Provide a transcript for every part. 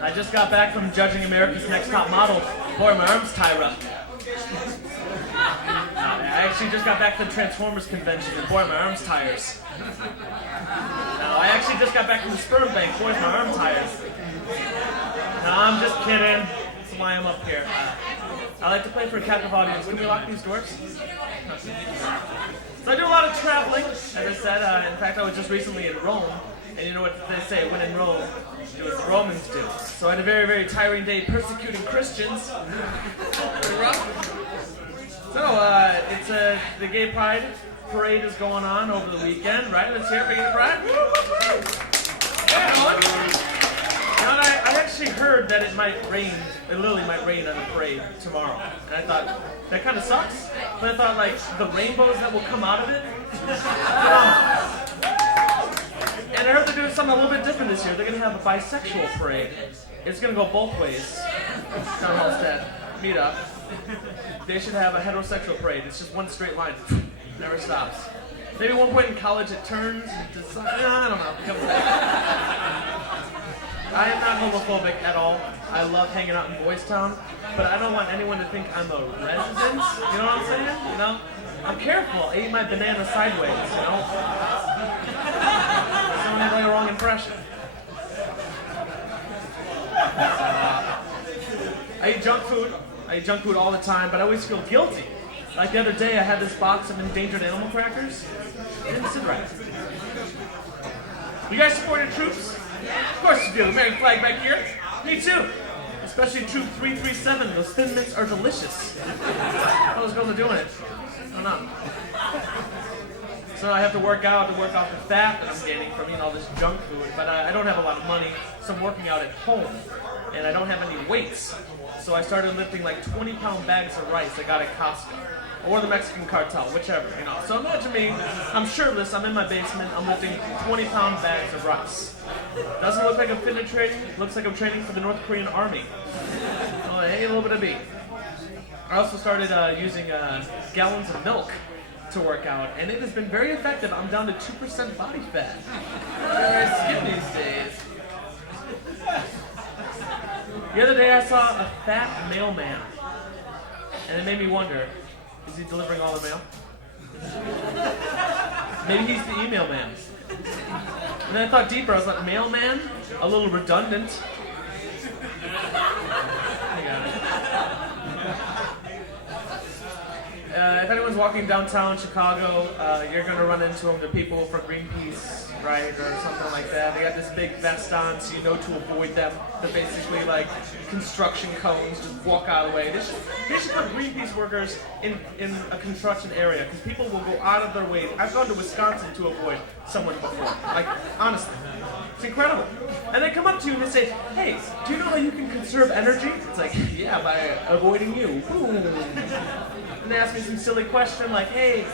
I just got back from judging America's Next Top Model. Boy, my arms tie up. I actually just got back from the Transformers convention, and boy, my arms tires. No, I actually just got back from the sperm bank. Boy, my arm tires. No, I'm just kidding. That's why I'm up here. I like to play for a captive audience. Can we lock these doors? So I do a lot of traveling, as I said. In fact, I was just recently in Rome. And you know what they say, when in Rome, do what the Romans do. So I had a very, very tiring day persecuting Christians. So, it's the Gay Pride Parade is going on over the weekend, right? Let's hear it for Gay Pride. Yeah, I actually heard that it literally might rain on the parade tomorrow. And I thought, that kind of sucks. But I thought, like, the rainbows that will come out of it, and I heard they're doing something a little bit different this year. They're going to have a bisexual parade. It's going to go both ways. Town Hallstead, meet up. They should have a heterosexual parade. It's just one straight line. Never stops. Maybe at one point in college it turns into something. I don't know. I am not homophobic at all. I love hanging out in Boys Town, but I don't want anyone to think I'm a resident. You know what I'm saying? You know? I'm careful. I eat my banana sideways, you know? Don't have a wrong impression. I eat junk food. I eat junk food all the time, but I always feel guilty. Like the other day, I had this box of endangered animal crackers. It didn't sit right. You guys support your troops? Of course you do. American flag back here. Me too. Especially Troop 337. Those Thin Mints are delicious. How those girls are doing it? I don't know. So I have to work out to work off the fat that I'm gaining from eating all this junk food, but I don't have a lot of money, so I'm working out at home, and I don't have any weights. So I started lifting like 20-pound bags of rice I got at Costco, or the Mexican cartel, whichever, you know. So imagine me, I'm shirtless, I'm in my basement, I'm lifting 20-pound bags of rice. Doesn't look like I'm fitness training, looks like I'm training for the North Korean army. Well, hey, a little bit of beef. I also started using gallons of milk to work out, and it has been very effective. I'm down to 2% body fat. Very skinny these days. The other day I saw a fat mailman, and it made me wonder, is he delivering all the mail? Maybe he's the email man. And then I thought deeper, I was like, mailman? A little redundant. I got it. If anyone's walking downtown Chicago, you're going to run into them. They're people from Greenpeace, right, or something like that. They got this big vest on, so you know to avoid them. They're basically like construction cones. Just walk out of the way. They should put Greenpeace workers in a construction area, because people will go out of their way. I've gone to Wisconsin to avoid someone before. Like, honestly. It's incredible. And they come up to you and they say, hey, do you know how you can conserve energy? It's like, yeah, by avoiding you. Boom. And they ask me some silly question like, hey,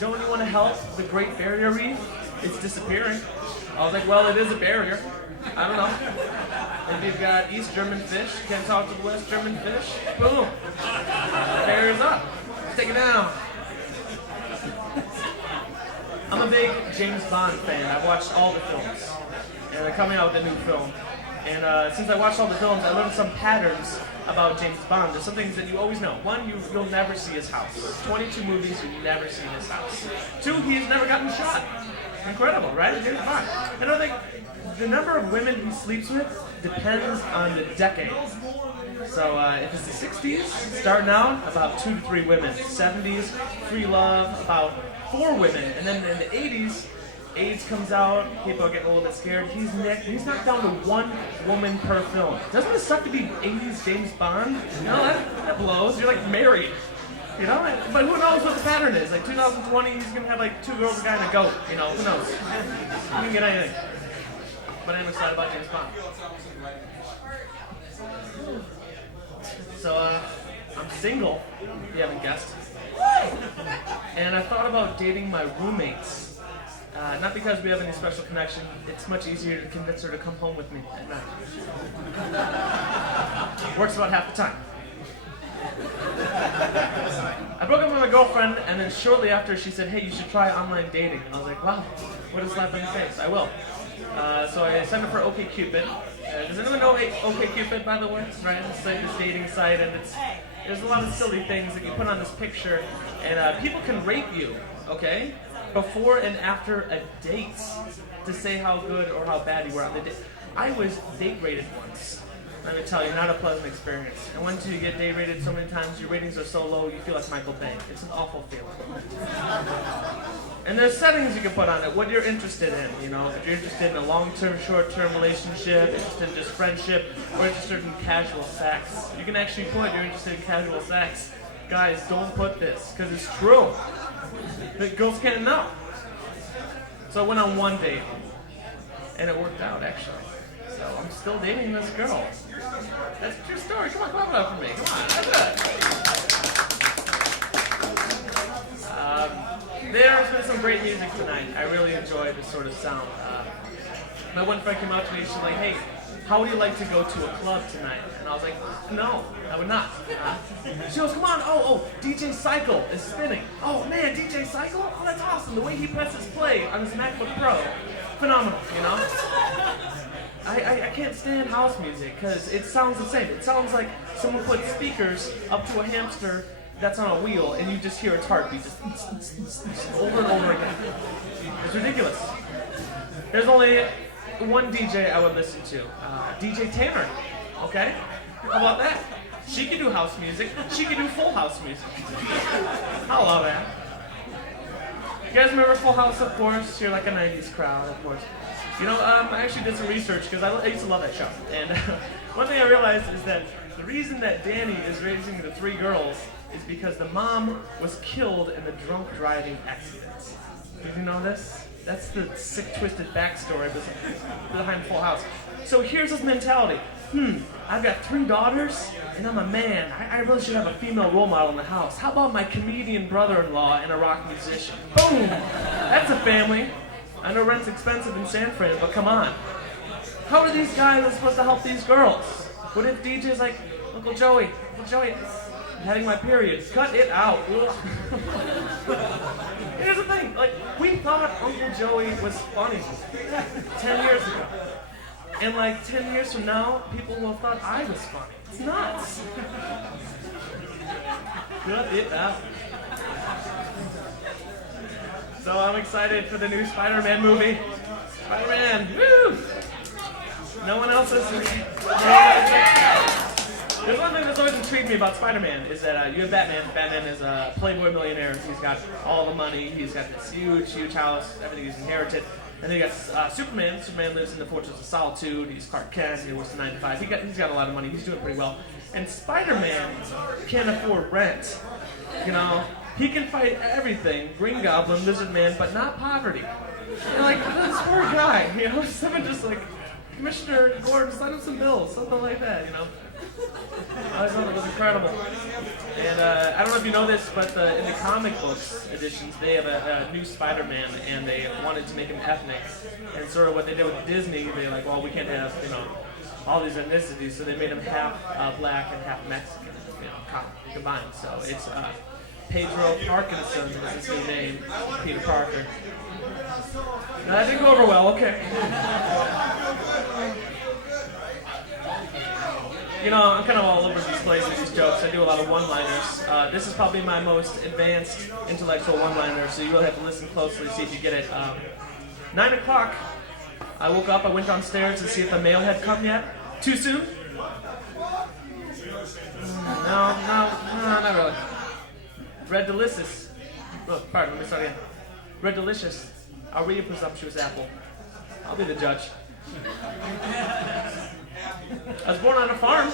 don't you want to help the Great Barrier Reef? It's disappearing. I was like, well, it is a barrier. I don't know. If you've got East German fish, can't talk to the West German fish. Boom. Barrier's up. Let's take it down. I'm a big James Bond fan. I've watched all the films. And they're coming out with a new film. And since I watched all the films, I learned some patterns about James Bond. There's some things that you always know. One, you'll never see his house. 22 movies, you never see his house. Two, he's never gotten shot. Incredible, right? James Bond. And I think the number of women he sleeps with depends on the decade. So if it's the 60s, starting out, about 2 to 3 women. 70s, free love, about 4 women. And then in the 80s, AIDS comes out, people are getting a little bit scared. He's knocked down to 1 woman per film. Doesn't it suck to be 80s James Bond? You know, that blows. You're like married. You know? But who knows what the pattern is? Like 2020, he's going to have like 2 girls, a guy, and a goat. You know, who knows? You can get anything. But I'm excited about James Bond. So, I'm single, if you haven't guessed. And I thought about dating my roommates. Not because we have any special connection. It's much easier to convince her to come home with me at night. Works about half the time. I broke up with my girlfriend, and then shortly after she said, hey, you should try online dating. I was like, wow, what a slap in the face. I will. So I signed up for OkCupid. Does anyone know OkCupid, by the way? Right, it's like this dating site, and there's a lot of silly things that you put on this picture, and people can rate you, okay, before and after a date to say how good or how bad you were on the date. I was date rated once. Let me tell you, not a pleasant experience. And once you get date rated so many times, your ratings are so low, you feel like Michael Bay. It's an awful feeling. And there's settings you can put on it, what you're interested in, you know. If you're interested in a long-term, short-term relationship, interested in just friendship, or interested in casual sex. You can actually put you're interested in casual sex. Guys, don't put this, because it's true. The girls can't know. So I went on one date, and it worked out, actually. So I'm still dating this girl. That's a true story. Come on, clap it up for me. Come on, that's it. There's been some great music tonight. I really enjoy this sort of sound. My one friend came up to me and she's like, hey, how would you like to go to a club tonight? And I was like, no, I would not. She goes, come on, DJ Cycle is spinning. Oh man, DJ Cycle? Oh, that's awesome. The way he presses play on his MacBook Pro, phenomenal, you know? I can't stand house music because it sounds the same. It sounds like someone put speakers up to a hamster that's on a wheel and you just hear its heartbeat just over and over again. It's ridiculous. There's only one DJ I would listen to, DJ Tanner, okay? How about that? She can do house music. She can do full house music. I love that. You guys remember Full House, of course? You're like a 90s crowd, of course. You know, I actually did some research because I used to love that show. And one thing I realized is that the reason that Danny is raising the 3 girls is because the mom was killed in the drunk driving accident. Did you know this? That's the sick, twisted backstory behind Full House. So here's his mentality. I've got 3 daughters, and I'm a man. I really should have a female role model in the house. How about my comedian brother-in-law and a rock musician? Boom! That's a family. I know rent's expensive in San Fran, but come on. How are these guys supposed to help these girls? What if DJ's like, Uncle Joey, I'm having my period. Cut it out. Here's the thing, like, we thought Uncle Joey was funny 10 years ago. And like 10 years from now, people will have thought I was funny. It's nuts. Cut it out. So I'm excited for the new Spider-Man movie. Spider-Man, woo! No one else is. There's one thing that's always intrigued me about Spider-Man is that you have Batman. Batman is a playboy millionaire. He's got all the money. He's got this huge, huge house. Everything he's inherited. And then you got Superman. Superman lives in the Fortress of Solitude. He's Clark Kent. He works 9 to 5. He's got a lot of money. He's doing pretty well. And Spider-Man can't afford rent. You know, he can fight everything, Green Goblin, Lizard Man, but not poverty. And like, this poor guy, you know, someone just like, Commissioner Gordon, send him some bills, something like that, you know. I thought it was incredible. And I don't know if you know this, but in the comic books editions, they have a new Spider-Man, and they wanted to make him ethnic. And sort of what they did with Disney, they're like, well, we can't have, you know, all these ethnicities, so they made him half black and half Mexican, you know, combined. So it's Pedro Parkinson is his new name, Peter Parker. No, that didn't go over well, okay. You know, I'm kind of all over these places, these jokes. I do a lot of one-liners. This is probably my most advanced intellectual one-liner, so you really have to listen closely to see if you get it. 9 o'clock, I woke up, I went downstairs to see if the mail had come yet. Too soon? No, not really. Red Delicious. Oh, pardon, let me start again. Red Delicious. Are we a presumptuous apple? I'll be the judge. I was born on a farm,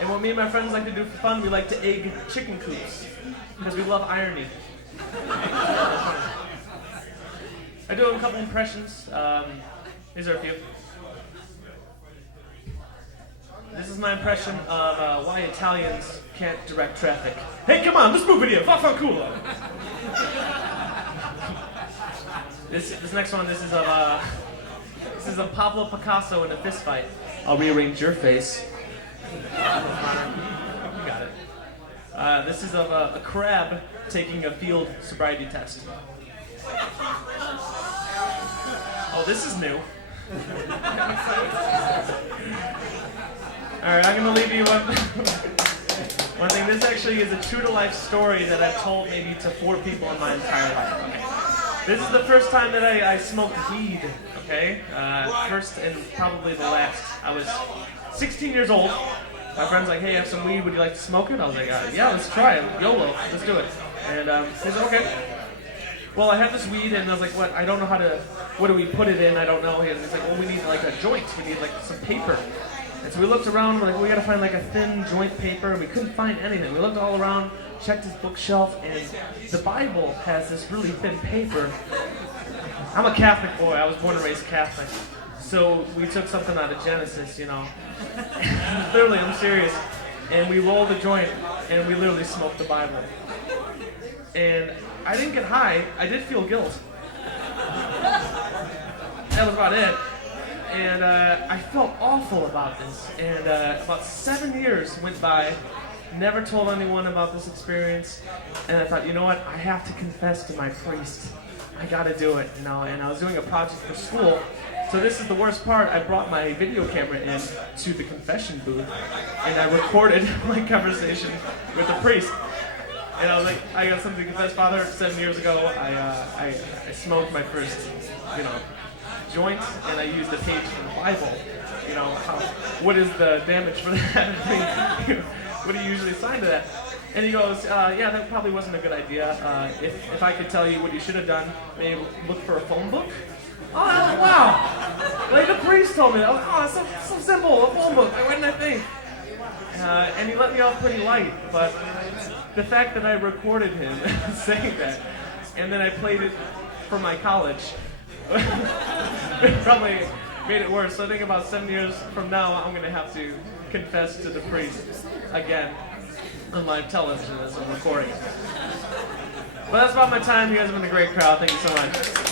and what me and my friends like to do for fun, we like to egg chicken coops, because we love irony. I do a couple impressions. These are a few. This is my impression of why Italians can't direct traffic. Hey, come on, let's move it here. Vaffanculo. This next one, this is of Pablo Picasso in a fist fight. I'll rearrange your face. You got it. This is of a crab taking a field sobriety test. Oh, this is new. Alright, I'm going to leave you one thing. This actually is a true-to-life story that I've told maybe to 4 people in my entire life. Okay? This is the first time that I smoked weed, okay? First and probably the last. I was 16 years old. My friend's like, hey, I have some weed. Would you like to smoke it? I was like, yeah, let's try it. YOLO, let's do it. And he said, okay. Well, I have this weed, and I was like, I don't know what do we put it in? I don't know. And he's like, well, we need like a joint. We need like some paper. And so we looked around, we're like, we gotta find like a thin joint paper, and we couldn't find anything. We looked all around, checked his bookshelf, and the Bible has this really thin paper. I'm a Catholic boy, I was born and raised Catholic. So we took something out of Genesis, you know. Literally, I'm serious. And we rolled the joint, and we literally smoked the Bible. And I didn't get high, I did feel guilt. That was about it. And I felt awful about this. And about 7 years went by, never told anyone about this experience. And I thought, you know what, I have to confess to my priest. I gotta do it, you know. And I was doing a project for school. So this is the worst part. I brought my video camera in to the confession booth, and I recorded my conversation with the priest. And I was like, I got something to confess, Father. 7 years ago, I smoked my first, joint, and I used a page from the Bible. You know, what is the damage for that? What do you usually assign to that? And he goes, yeah, that probably wasn't a good idea. If I could tell you what you should have done, maybe look for a phone book. Oh, I was like, wow. Like the priest told me that. Oh, it's so simple, a phone book. Why didn't I think? And he let me off pretty light, but the fact that I recorded him saying that, and then I played it for my college, probably made it worse. So I think about 7 years from now, I'm going to have to confess to the priest again on live television as I'm recording. But that's about my time. You guys have been a great crowd. Thank you so much.